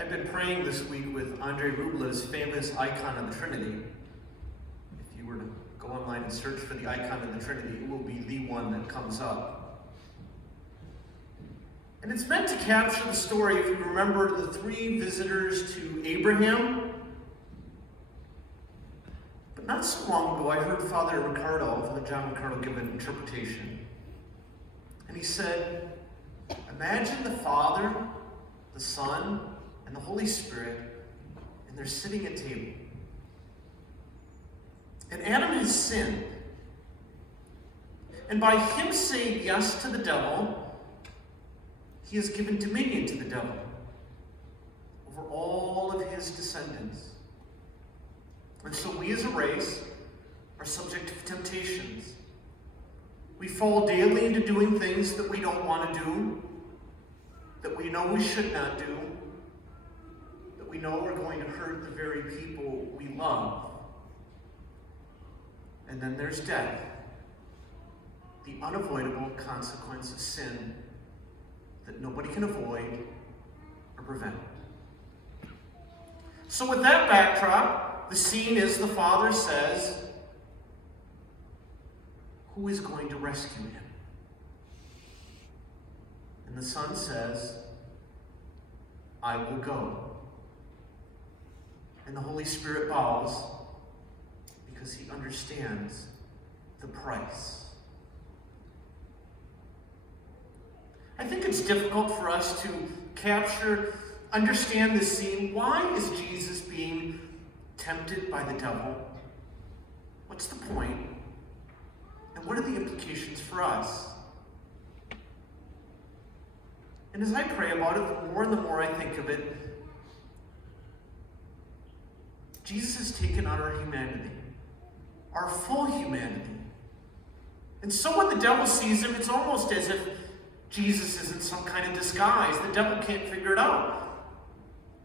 I've been praying this week with Andrei Ruble's famous icon of the Trinity. If you were to go online and search for the icon of the Trinity, it will be the one that comes up. And it's meant to capture the story, if you remember, the three visitors to Abraham. But not so long ago, I heard Father John Ricardo, give an interpretation. And he said, imagine the Father, the Son, and the Holy Spirit, and they're sitting at table. And Adam has sinned. And by him saying yes to the devil, he has given dominion to the devil over all of his descendants. And so we as a race are subject to temptations. We fall daily into doing things that we don't want to do, that we know we should not do, that we know are going to hurt the very people we love. And then there's death, the unavoidable consequence of sin that nobody can avoid or prevent. So with that backdrop, the scene is the Father says, who is going to rescue him? And the Son says, I will go. And the Holy Spirit bows because he understands the price. I think it's difficult for us to understand this scene. Why is Jesus being tempted by the devil? What's the point? And what are the implications for us? And as I pray about it, the more and the more I think of it, Jesus has taken on our humanity, our full humanity. And so when the devil sees him, it's almost as if Jesus is in some kind of disguise. The devil can't figure it out.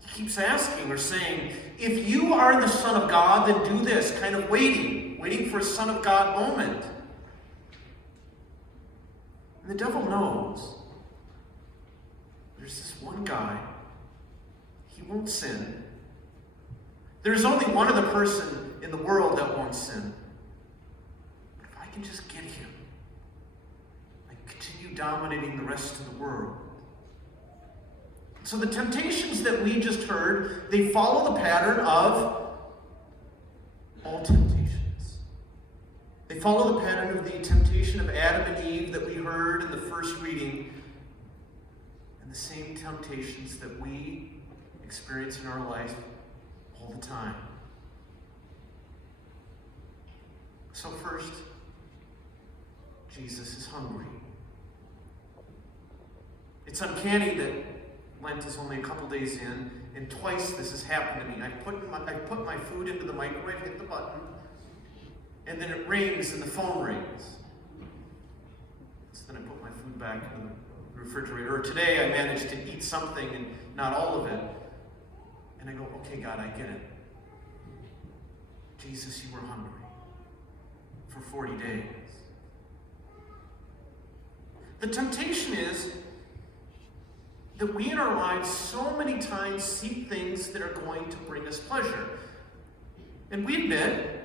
He keeps asking or saying, if you are the Son of God, then do this, kind of waiting for a Son of God moment. And the devil knows there's this one guy, he won't sin. There's only one other person in the world that won't sin. But if I can just get him, I can continue dominating the rest of the world. So the temptations that we just heard, they follow the pattern of all temptations. They follow the pattern of the temptation of Adam and Eve that we heard in the first reading, and the same temptations that we experience in our life all the time. So first, Jesus is hungry. It's uncanny that Lent is only a couple days in, and twice this has happened to me. I put my food into the microwave, hit the button, and then it rings and the phone rings. So then I put my food back in the refrigerator. Or today I managed to eat something and not all of it. And I go, okay, God, I get it. Jesus, you were hungry for 40 days. The temptation is that we in our lives so many times seek things that are going to bring us pleasure. And we admit,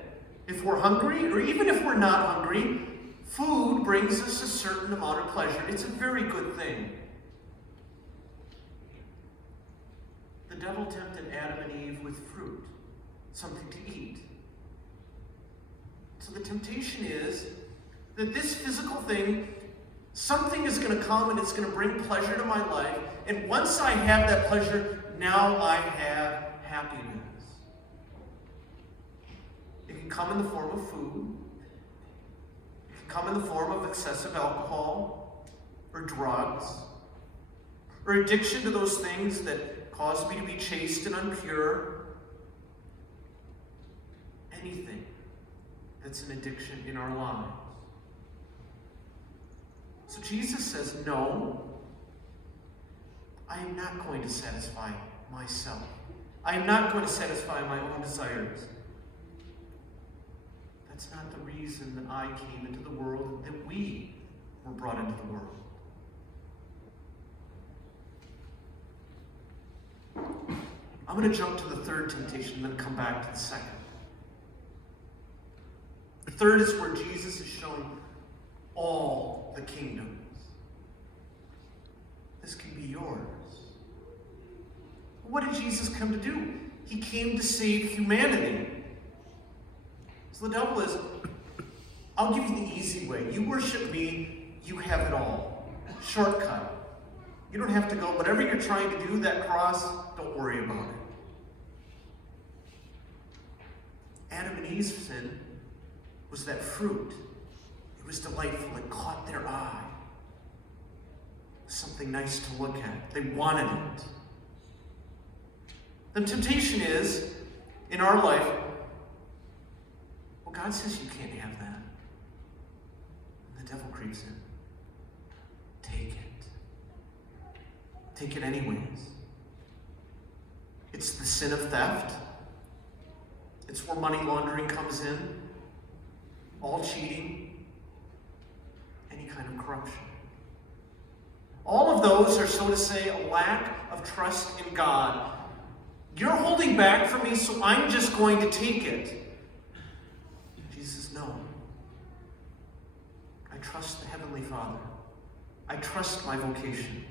if we're hungry, or even if we're not hungry, food brings us a certain amount of pleasure. It's a very good thing. The devil tempted Adam and Eve with fruit, something to eat. So the temptation is that this physical thing, something is going to come and it's going to bring pleasure to my life. And once I have that pleasure, now I have happiness. It can come in the form of food. It can come in the form of excessive alcohol or drugs or addiction to those things that cause me to be chaste and unpure. Anything that's an addiction in our lives. So Jesus says, no, I am not going to satisfy myself. I am not going to satisfy my own desires. That's not the reason that I came into the world, that we were brought into the world. I'm going to jump to the third temptation and then come back to the second. The third is where Jesus is shown all the kingdoms. This can be yours. What did Jesus come to do? He came to save humanity. So the devil is, I'll give you the easy way. You worship me, you have it all. Shortcut. You don't have to go, whatever you're trying to do, that cross, don't worry about it. Adam and Eve's sin was that fruit. It was delightful. It caught their eye. It was something nice to look at. They wanted it. The temptation is, in our life, well, God says you can't have that. And the devil creeps in. Take it. Take it anyways. It's the sin of theft. It's where money laundering comes in. All cheating. Any kind of corruption. All of those are, so to say, a lack of trust in God. You're holding back from me, so I'm just going to take it. Jesus says, no. I trust the Heavenly Father. I trust my vocation.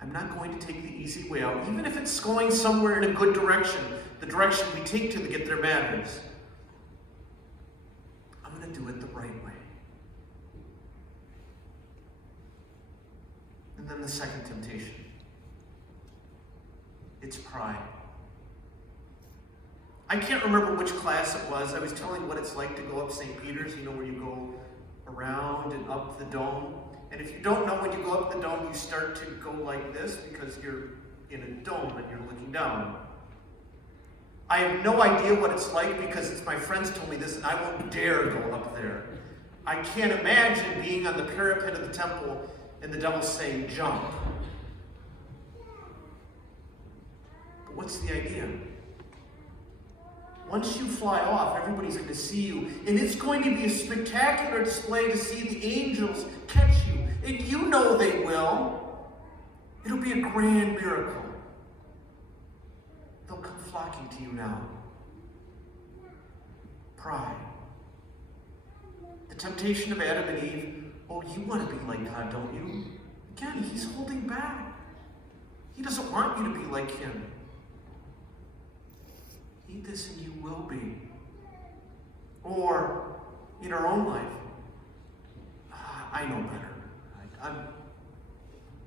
I'm not going to take the easy way out, even if it's going somewhere in a good direction, the direction we take to get there matters. I'm going to do it the right way. And then the second temptation. It's pride. I can't remember which class it was. I was telling what it's like to go up St. Peter's, where you go around and up the dome. And if you don't know, when you go up the dome, you start to go like this because you're in a dome and you're looking down. I have no idea what it's like because it's my friends told me this and I won't dare go up there. I can't imagine being on the parapet of the temple and the devil saying, jump. But what's the idea? Once you fly off, everybody's going to see you. And it's going to be a spectacular display to see the angels catch you. And you know they will. It'll be a grand miracle. They'll come flocking to you now. Pride. The temptation of Adam and Eve. Oh, you want to be like God, don't you? Again, he's holding back. He doesn't want you to be like him. Eat this and you will be. Or, in our own life, I know better.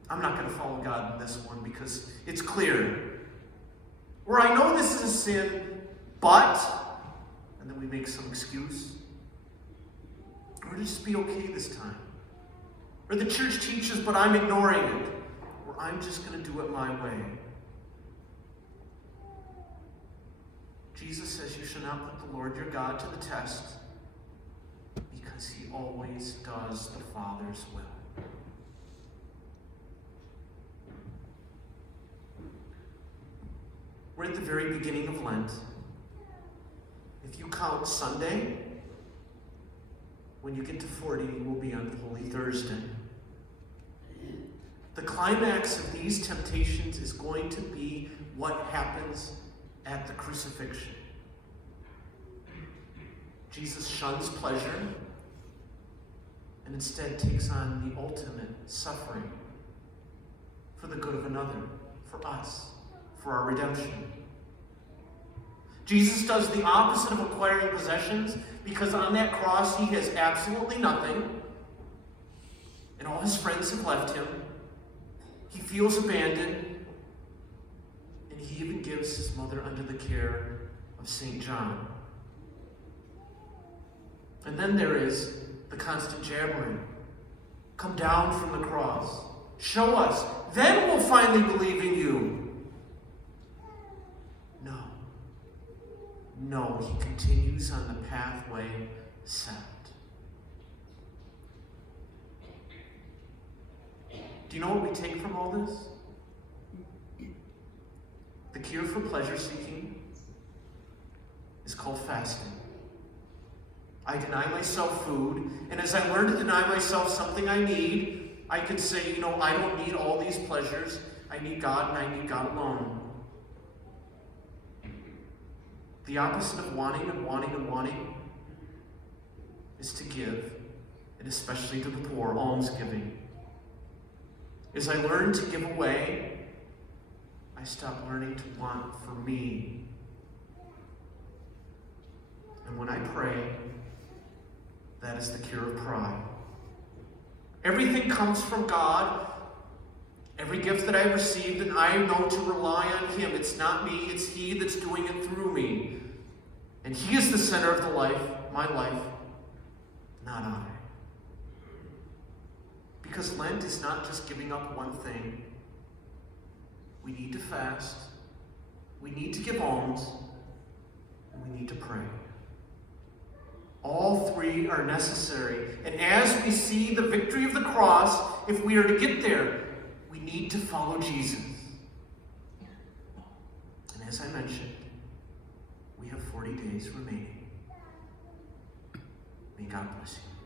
I'm not going to follow God in this one because it's clear. Or I know this is a sin, but, and then we make some excuse. Or just be okay this time. Or the church teaches, but I'm ignoring it. Or I'm just going to do it my way. Jesus says you should not put the Lord your God to the test because he always does the Father's will. We're at the very beginning of Lent. If you count Sunday, when you get to 40, we'll be on Holy Thursday. The climax of these temptations is going to be what happens at the crucifixion. Jesus shuns pleasure and instead takes on the ultimate suffering for the good of another, for us, for our redemption. Jesus does the opposite of acquiring possessions because on that cross he has absolutely nothing and all his friends have left him. He feels abandoned and he even gives his mother under the care of St. John. And then there is the constant jabbering. Come down from the cross. Show us. Then we'll finally believe in you. No, he continues on the pathway set. Do you know what we take from all this? The cure for pleasure seeking is called fasting. I deny myself food, and as I learn to deny myself something I need, I could say, I don't need all these pleasures. I need God and I need God alone. The opposite of wanting and wanting and wanting is to give, and especially to the poor, almsgiving. As I learn to give away, I stop learning to want for me. And when I pray, that is the cure of pride. Everything comes from God. Every gift that I received, and I know to rely on Him. It's not me, it's He that's doing it through me. And He is the center of my life, not I. Because Lent is not just giving up one thing. We need to fast, we need to give alms, and we need to pray. All three are necessary. And as we see the victory of the cross, if we are to get there, we need to follow Jesus. And as I mentioned, we have 40 days remaining. May God bless you.